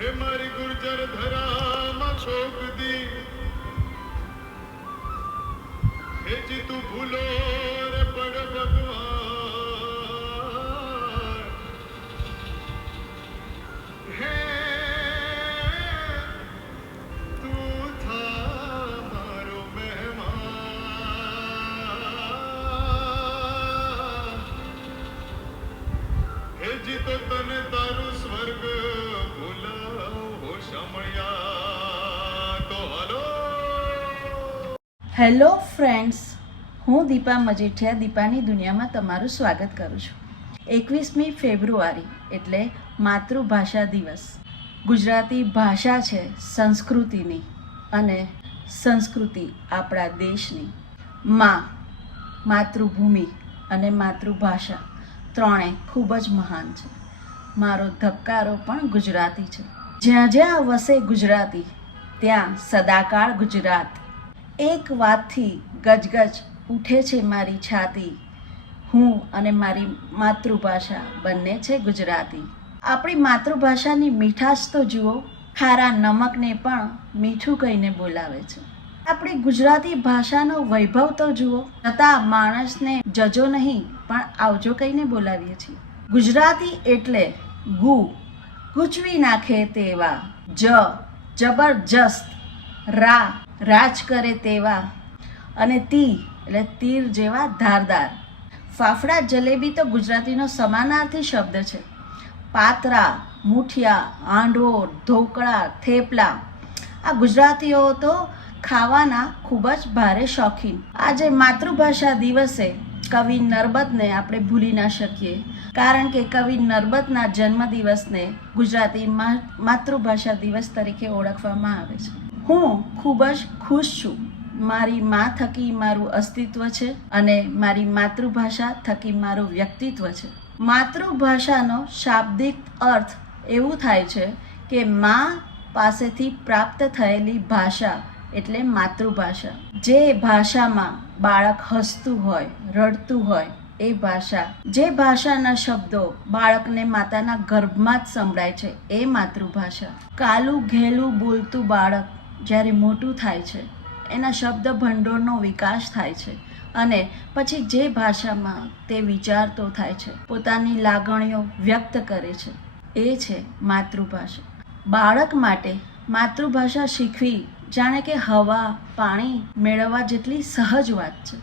હે મારી ગુર્જર ધરામાં છોક દી, હે જી તું ભૂલો રે પડ ભગવાન, હે તું થા મારો મહેમાન, હે જી તો તને તારું સ્વર્ગ હેલો ફ્રેન્ડ્સ, હું દીપા મજીઠિયા દીપાની દુનિયામાં તમારું સ્વાગત કરું છું. 21મી ફેબ્રુઆરી એટલે માતૃભાષા દિવસ. ગુજરાતી ભાષા છે સંસ્કૃતિની, અને સંસ્કૃતિ આપણા દેશની. માતૃભૂમિ અને માતૃભાષા ત્રણે ખૂબ જ મહાન છે. મારો ધબકારો પણ ગુજરાતી છે. જ્યાં જ્યાં વસે ગુજરાતી ત્યાં સદાકાળ ગુજરાત. એક વાતથી ગજગજ ઉઠે છે મારી છાતી, હું અને મારી માતૃભાષા બંને છે ગુજરાતી. આપણી માતૃભાષાની મીઠાશ તો જુઓ, ખારા નમકને પણ મીઠું કહીને બોલાવે છે. આપણી ગુજરાતી ભાષાનો વૈભવ તો જુઓ, છતાં માણસને જજો નહીં પણ આવજો કહીને બોલાવીએ છીએ. ગુજરાતી એટલે ગુ ગૂંચવી નાખે તેવા, જબરજસ્ત, રાજ કરે તેવા, અને તી એટલે તીર જેવા ધારદાર. ફાફડા જલેબી તો ગુજરાતીનો સમાનાર્થી શબ્દ છે. પાતરા, મુઠિયા, હાંડવો, ઢોકળા, થેપલા, આ ગુજરાતીઓ તો ખાવાના ખૂબ જ ભારે શોખીન. આજે માતૃભાષા દિવસે કવિ નર્મદને આપણે ભૂલી ના શકીએ, કારણ કે કવિ નર્મદના જન્મદિવસને ગુજરાતી માતૃભાષા દિવસ તરીકે ઓળખવામાં આવે છે. હું ખૂબ જ ખુશ છું. મારી મા થકી મારું અસ્તિત્વ છે અને મારી માતૃભાષા થકી મારું વ્યક્તિત્વ છે. માતૃભાષાનો શાબ્દિક અર્થ એવું થાય છે કે મા પાસેથી પ્રાપ્ત થયેલી ભાષા એટલે માતૃભાષા. જે ભાષામાં બાળક હસતું હોય, રડતું હોય એ ભાષા, જે ભાષાના શબ્દો બાળકને માતાના ગર્ભમાં જ સંભળાય છે એ માતૃભાષા. કાલું ઘેલું બોલતું બાળક જ્યારે મોટું થાય છે, એના શબ્દ ભંડોળનો વિકાસ થાય છે અને પછી જે ભાષામાં તે વિચારતો થાય છે, પોતાની લાગણીઓ વ્યક્ત કરે છે, એ છે માતૃભાષા. બાળક માટે માતૃભાષા શીખવી જાણે કે હવા પાણી મેળવવા જેટલી સહજ વાત છે.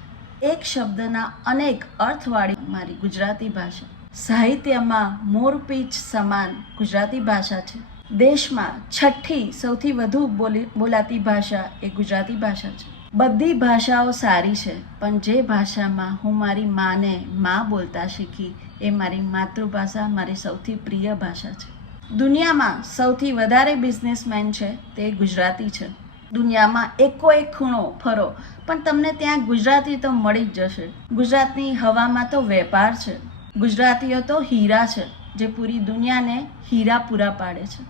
એક શબ્દના અનેક અર્થવાળી મારી ગુજરાતી ભાષા. સાહિત્યમાં મોરપીંછ સમાન ગુજરાતી ભાષા છે. દેશમાં 6ઠ્ઠી સૌથી વધુ બોલાતી ભાષા એ ગુજરાતી ભાષા છે. બધી ભાષાઓ સારી છે, પણ જે ભાષામાં હું મારી માને માં બોલતા શીખી એ મારી માતૃભાષા, મારી સૌથી પ્રિય ભાષા છે. દુનિયામાં સૌથી વધારે બિઝનેસમેન છે તે ગુજરાતી છે. દુનિયામાં એકો એક ખૂણો ફરો પણ તમને ત્યાં ગુજરાતી તો મળી જ જશે. ગુજરાતની હવામાં તો વેપાર છે. ગુજરાતીઓ તો હીરા છે, જે પૂરી દુનિયાને હીરા પૂરા પાડે છે.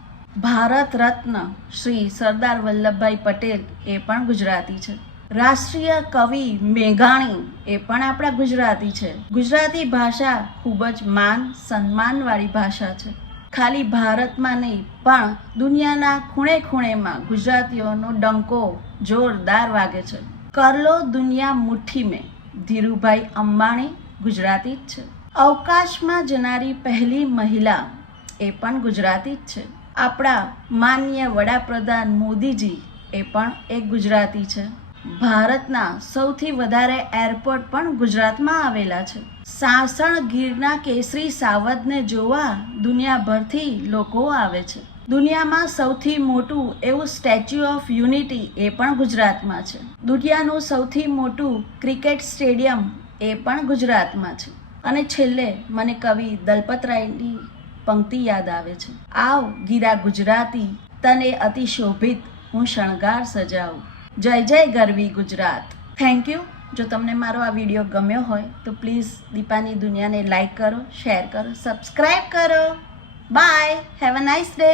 ભારત રત્ન શ્રી સરદાર વલ્લભભાઈ પટેલ એ પણ ગુજરાતી છે. રાષ્ટ્રીય કવિ મેઘાણી એ પણ આપણા ગુજરાતી છે. ગુજરાતી ભાષા ખૂબ જ માન સન્માનવાળી ભાષા છે. ખાલી ભારતમાં નહીં પણ દુનિયાના ખૂણે ખૂણેમાં ગુજરાતીઓનો ડંકો જોરદાર વાગે છે. કર લો દુનિયા મુઠ્ઠી મેં, ધીરુભાઈ અંબાણી ગુજરાતી જ છે. અવકાશમાં જનારી પહેલી મહિલા એ પણ ગુજરાતી જ છે. આપણા માનનીય વડાપ્રધાન મોદીજી એ પણ એક ગુજરાતી છે. ભારતના સૌથી વધારે એરપોર્ટ પણ ગુજરાતમાં આવેલા છે. સાસણ ગીરના કેસરી સાવજને જોવા દુનિયાભરથી લોકો આવે છે. દુનિયામાં સૌથી મોટું એવું સ્ટેચ્યુ ઓફ યુનિટી એ પણ ગુજરાતમાં છે. દુનિયાનું સૌથી મોટું ક્રિકેટ સ્ટેડિયમ એ પણ ગુજરાતમાં છે. અને છેલ્લે મને કવિ દલપતરાયની પંક્તિ યાદ આવે છે. આવ ગીરા ગુજરાતી, તને અતિ શોભિત હું શણગાર સજાવું. જય જય ગરવી ગુજરાત. Thank you. જો તમને મારો આ વિડીયો ગમ્યો હોય તો પ્લીઝ દીપાની દુનિયાને લાઈક કરો, શેર કરો, સબસ્ક્રાઈબ કરો. Bye. Have a nice day.